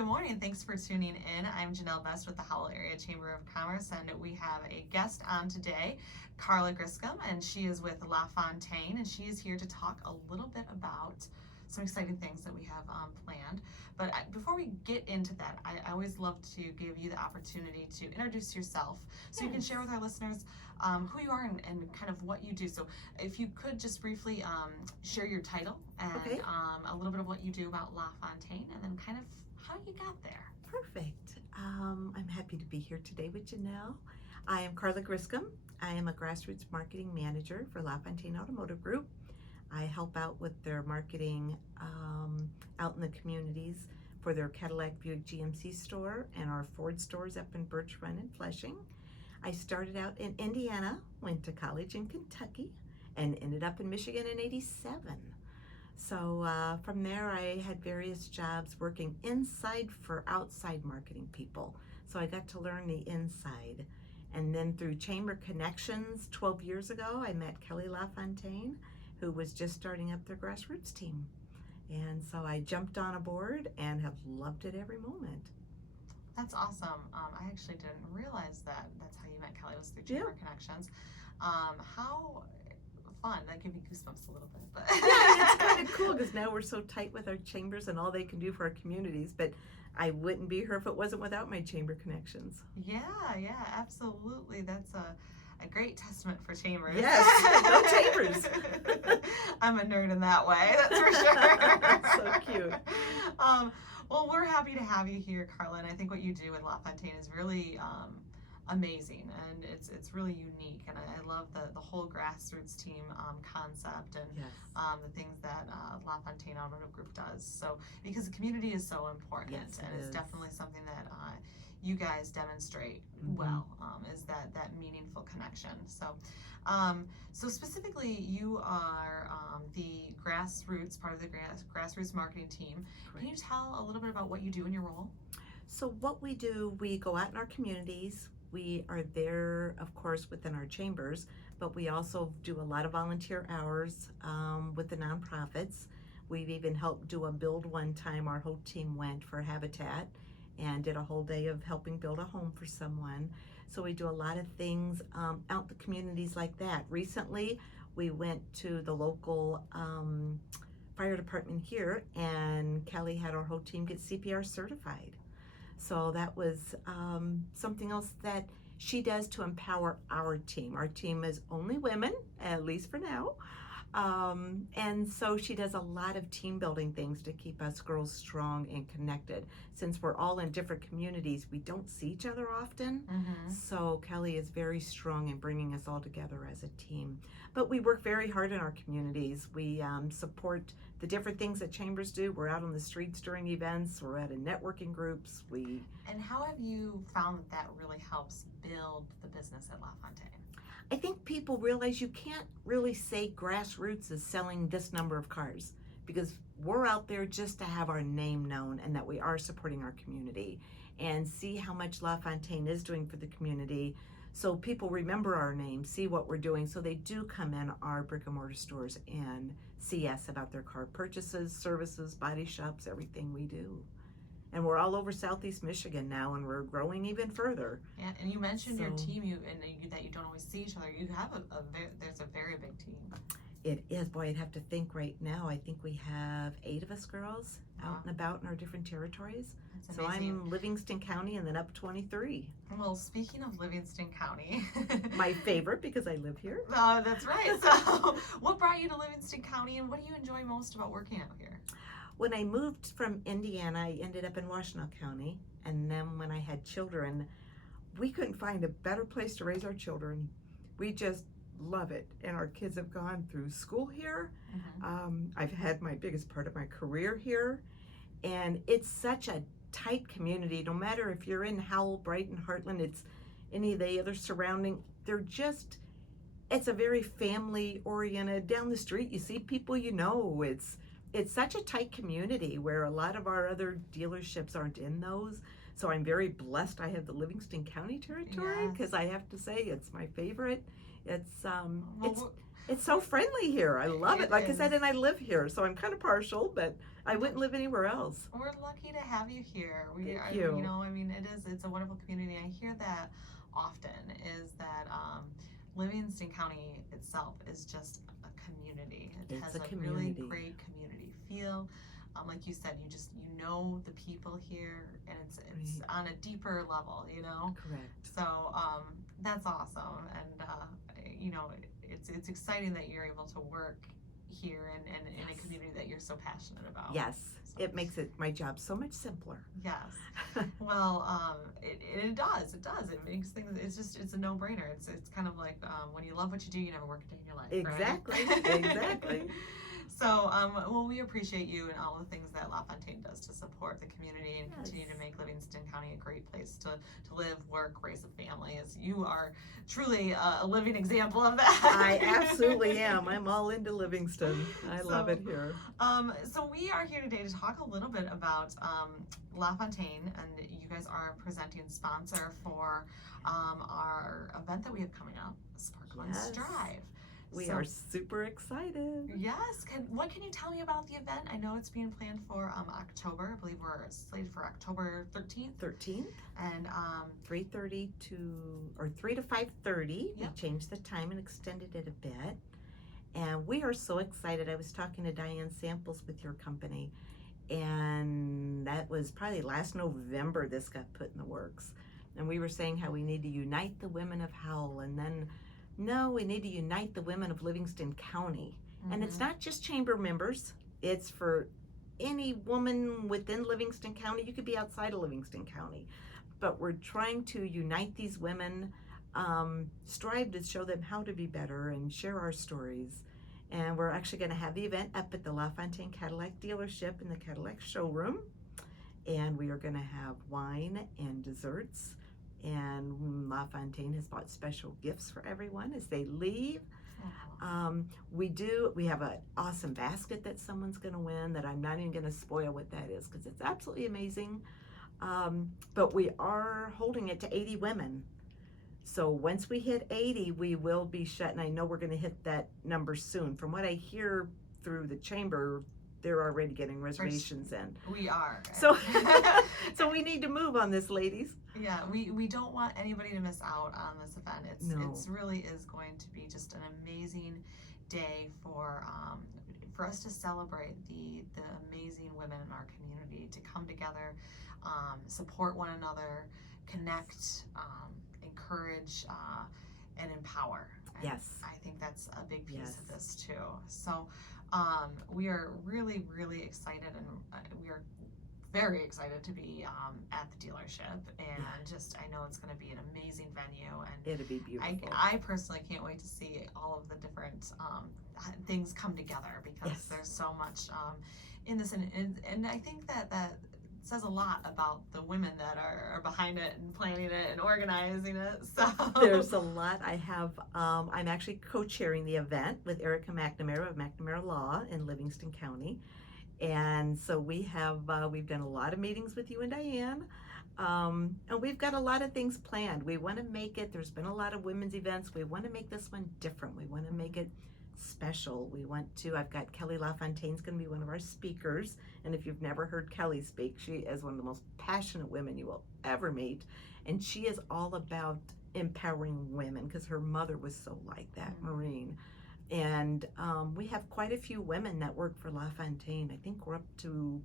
Good morning. Thanks for tuning in. I'm Janelle Best with the Howell Area Chamber of Commerce, and we have a guest on today, Karla Griscom, and she is with LaFontaine, and she is here to talk a little bit about some exciting things that we have planned. But before we get into that, I always love to give you the opportunity to introduce yourself so you can share with our listeners who you are and kind of what you do. So if you could just briefly share your title and a little bit of what you do about LaFontaine, and then kind of how you got there. Perfect. I'm happy to be here today with Janelle. I am Karla Griscom. I am a grassroots marketing manager for LaFontaine Automotive Group. I help out with their marketing out in the communities for their Cadillac Buick GMC store and our Ford stores up in Birch Run and Flushing. I started out in Indiana, went to college in Kentucky, and ended up in Michigan in '87. So from there, I had various jobs working inside for outside marketing people. So I got to learn the inside. And then through Chamber Connections 12 years ago, I met Kelly LaFontaine, who was just starting up their grassroots team. And so I jumped on aboard and have loved it every moment. That's awesome. I actually didn't realize that that's how you met Kelly, was through Chamber Connections. How fun. That gave me goosebumps a little bit. But yeah, it's kind of cool because now we're so tight with our chambers and all they can do for our communities. But I wouldn't be here if it wasn't without my chamber connections. Yeah, absolutely. That's a great testament for chambers. Yes, go chambers. I'm a nerd in that way, that's for sure. So cute. Well, we're happy to have you here, Karla, and I think what you do at LaFontaine is really amazing, and it's really unique, and I love the whole grassroots team concept and the things that LaFontaine Automotive Group does. So because the community is so important, and it's definitely something that you guys demonstrate well, is that meaningful connection. So so specifically, you are the grassroots, part of the grassroots marketing team. Can you tell a little bit about what you do in your role? So what we do, we go out in our communities. We are there, of course, within our chambers, but we also do a lot of volunteer hours with the nonprofits. We've even helped do a build one time. Our whole team went for Habitat and did a whole day of helping build a home for someone. So we do a lot of things out in the communities like that. Recently, we went to the local fire department here, and Kelly had our whole team get CPR certified. So that was something else that she does to empower our team. Our team is only women, at least for now. And so she does a lot of team building things to keep us girls strong and connected. Since we're all in different communities, we don't see each other often. So Kelly is very strong in bringing us all together as a team. But we work very hard in our communities. We support the different things that chambers do. We're out on the streets during events. We're at networking groups. And how have you found that really helps build the business at LaFontaine? I think people realize you can't really say grassroots is selling this number of cars, because we're out there just to have our name known and that we are supporting our community and see how much LaFontaine is doing for the community. So people remember our name, see what we're doing, so they do come in our brick and mortar stores and see us about their car purchases, services, body shops, everything we do. And we're all over Southeast Michigan now, and we're growing even further. Yeah, and you mentioned your team, that you don't always see each other. You have there's a very big team. It is. Boy, I'd have to think right now. I think we have 8 of us girls out and about in our different territories. That's so amazing. I'm Livingston County and then up 23. Well, speaking of Livingston County. My favorite, because I live here. That's right. So what brought you to Livingston County, and what do you enjoy most about working out here? When I moved from Indiana, I ended up in Washtenaw County, and then when I had children, we couldn't find a better place to raise our children. We just love it, and our kids have gone through school here. I've had my biggest part of my career here, and it's such a tight community. No matter if you're in Howell, Brighton, Heartland, it's any of the other surrounding, it's a very family oriented. Down the street, you see people you know. It's such a tight community where a lot of our other dealerships aren't in those. So I'm very blessed I have the Livingston County territory, because I have to say it's my favorite. It's so friendly here. I love it. Like I said, is. and I live here, so I'm kind of partial, but I wouldn't live anywhere else. We're lucky to have you here. Thank you. I mean, it's a wonderful community. I hear that often, is that Livingston County itself is just a community. It It's has a a community. really great community feel. Like you said, you know the people here, and it's Right. on a deeper level, you know. Correct. So that's awesome, and it's exciting that you're able to work here and in a Yes. community that you're so passionate about. Yes, So, it makes my job so much simpler. yes. Well, it does. It does. It makes things. It's a no-brainer. It's kind of like when you love what you do, you never work a day in your life. Exactly, Right? exactly. So, well, we appreciate you and all the things that LaFontaine does to support the community and continue to Yes. make Livingston County a great place to live, work, raise a family. As you are truly a living example of that. I absolutely am. I'm all into Livingston. I love So, it here. So we are here today to talk a little bit about LaFontaine, and you guys are a presenting sponsor for our event that we have coming up, Sparkle and Yes. Strive. We So- are super excited. Yes. What can you tell me about the event? I know it's being planned for October. I believe we're slated for October 13th. 13th, And 3:30 to 3 to 5:30. Yep. We changed the time and extended it a bit. And we are so excited. I was talking to Diane Samples with your company, and that was probably last November this got put in the works. And we were saying how we need to unite the women of Howell, and then no, we need to unite the women of Livingston County. And it's not just chamber members, it's for any woman within Livingston County. You could be outside of Livingston County. But we're trying to unite these women, strive to show them how to be better and share our stories. And we're actually going to have the event up at the LaFontaine Cadillac dealership in the Cadillac showroom. And we are going to have wine and desserts. And LaFontaine has bought special gifts for everyone as they leave. We have an awesome basket that someone's going to win that I'm not even going to spoil what that is because it's absolutely amazing. But we are holding it to 80 women. So once we hit 80, we will be shut. And I know we're going to hit that number soon. From what I hear through the chamber, they're already getting reservations in. We are. So, so we need to move on this, ladies. Yeah, we don't want anybody to miss out on this event. No. It's really is going to be just an amazing day for us to celebrate the amazing women in our community, to come together, support one another, connect, encourage, and empower. And Yes. I think that's a big piece Yes. of this too. So we are really, really excited, and we are very excited to be at the dealership, and I know it's going to be an amazing venue, and It'll be beautiful. I personally can't wait to see all of the different things come together, because Yes. there's so much in this, and I think that says a lot about the women that are behind it and planning it and organizing it. So There's a lot. I have, I'm actually co-chairing the event with Erica McNamara of McNamara Law in Livingston County. And so we have, we've done a lot of meetings with you and Diane. And we've got a lot of things planned. We want to make it, there's been a lot of women's events. We want to make this one different. We want to make it special. I've got Kelly LaFontaine's going to be one of our speakers. And if you've never heard Kelly speak, she is one of the most passionate women you will ever meet. And she is all about empowering women because her mother was so like that, Maureen. And we have quite a few women that work for LaFontaine. I think we're up to,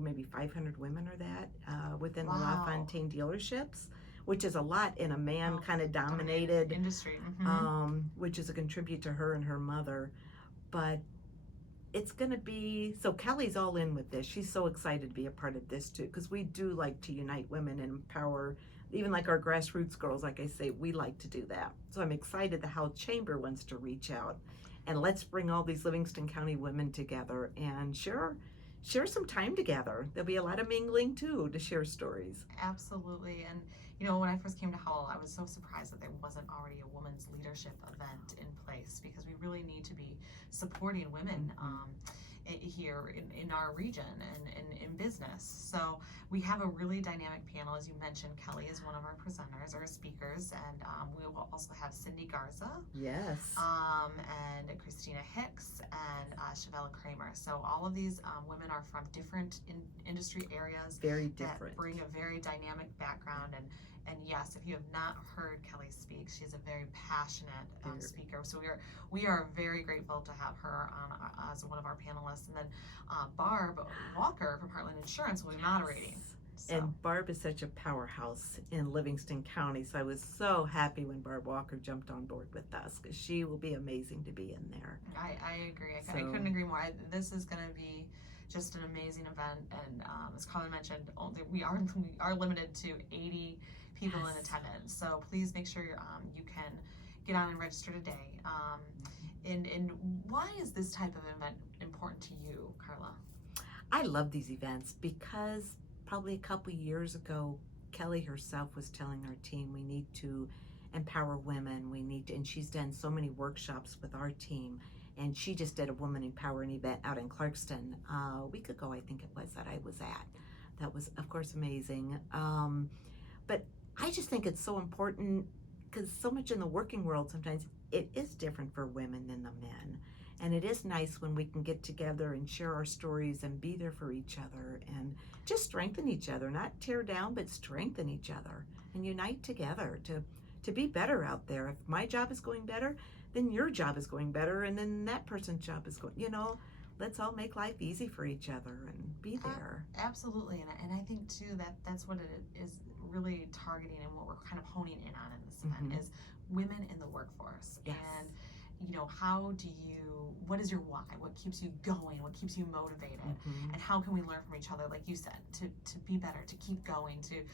maybe 500 women or that within the Wow. LaFontaine dealerships, which is a lot in a man kind of dominated industry. which is a contribute to her and her mother. But it's going to be, so Kelly's all in with this. She's so excited to be a part of this too, because we do like to unite women and empower, even like our grassroots girls, like I say, we like to do that. So I'm excited the Howell Chamber wants to reach out, and let's bring all these Livingston County women together and share some time together. There'll be a lot of mingling too to share stories. Absolutely. And when I first came to Howell, I was so surprised that there wasn't already a women's leadership event in place, because we really need to be supporting women here in our region and in business. So we have a really dynamic panel. As you mentioned, Kelly is one of our presenters or speakers, and we will also have Cindy Garza. Yes. And Christina Hicks and Chevella Kramer. So all of these women are from different industry areas. Very that different. bring a very dynamic background. And yes, if you have not heard Kelly speak, she's a very passionate speaker. So we are very grateful to have her on as one of our panelists. And then Barb Walker from Heartland Insurance will be moderating. So. And Barb is such a powerhouse in Livingston County, so I was so happy when Barb Walker jumped on board with us, because she will be amazing to be in there. I agree. I couldn't agree more. This is going to be just an amazing event, and as Carla mentioned, we are limited to 80 people in attendance. So please make sure you can get on and register today. And why is this type of event important to you, Carla? I love these events because probably a couple years ago, Kelly herself was telling our team we need to empower women. And she's done so many workshops with our team. And she just did a Woman Empowering event out in Clarkston a week ago, I think it was, that I was at. That was, of course, amazing. But I just think it's so important because so much in the working world sometimes it is different for women than the men. And it is nice when we can get together and share our stories and be there for each other and just strengthen each other, not tear down, but strengthen each other and unite together to be better out there. If my job is going better, then your job is going better, and then that person's job is going, let's all make life easy for each other and be there. Absolutely, and I think too that's what it is really targeting, and what we're kind of honing in on in this event is women in the workforce. Yes. And what is your why? What keeps you going? What keeps you motivated? And how can we learn from each other, like you said, to be better, to keep going, to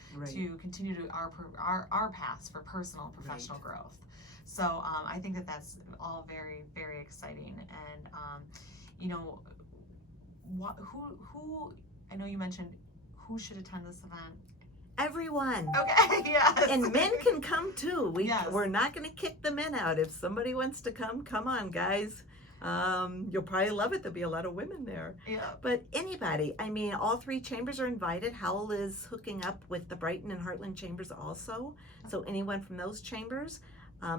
continue to our paths for personal and professional growth. So I think that's all very, very exciting. And who I know you mentioned who should attend this event. Everyone. Okay, yes. And men can come too. We're not going to kick the men out. If somebody wants to come on, guys. You'll probably love it. There'll be a lot of women there. Yeah. But anybody, all three chambers are invited. Howell is hooking up with the Brighton and Heartland chambers also. So anyone from those chambers,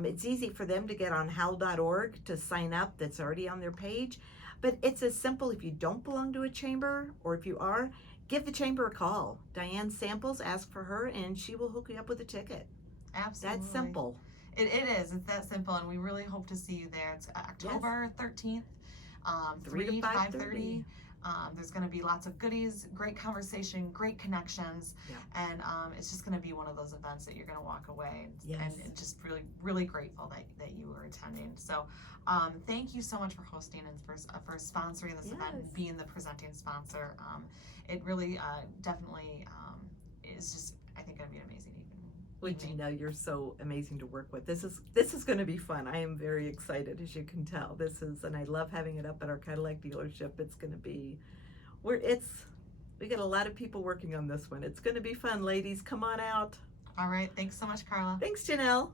it's easy for them to get on howell.org to sign up. That's already on their page. But it's as simple. If you don't belong to a chamber, or if you are, give the chamber a call. Diane Samples, ask for her, and she will hook you up with a ticket. Absolutely. That's simple. It is. It's that simple, and we really hope to see you there. It's October 13th, 3 to 5:30. There's going to be lots of goodies, great conversation, great connections, and it's just going to be one of those events that you're going to walk away and just really, really grateful that you were attending. So thank you so much for hosting and for sponsoring this event and being the presenting sponsor. It really definitely is just, I think, going to be an amazing evening. Well, you're so amazing to work with. This is going to be fun. I am very excited, as you can tell. And I love having it up at our Cadillac dealership. It's going to be, we got a lot of people working on this one. It's going to be fun, ladies. Come on out. All right. Thanks so much, Carla. Thanks, Janelle.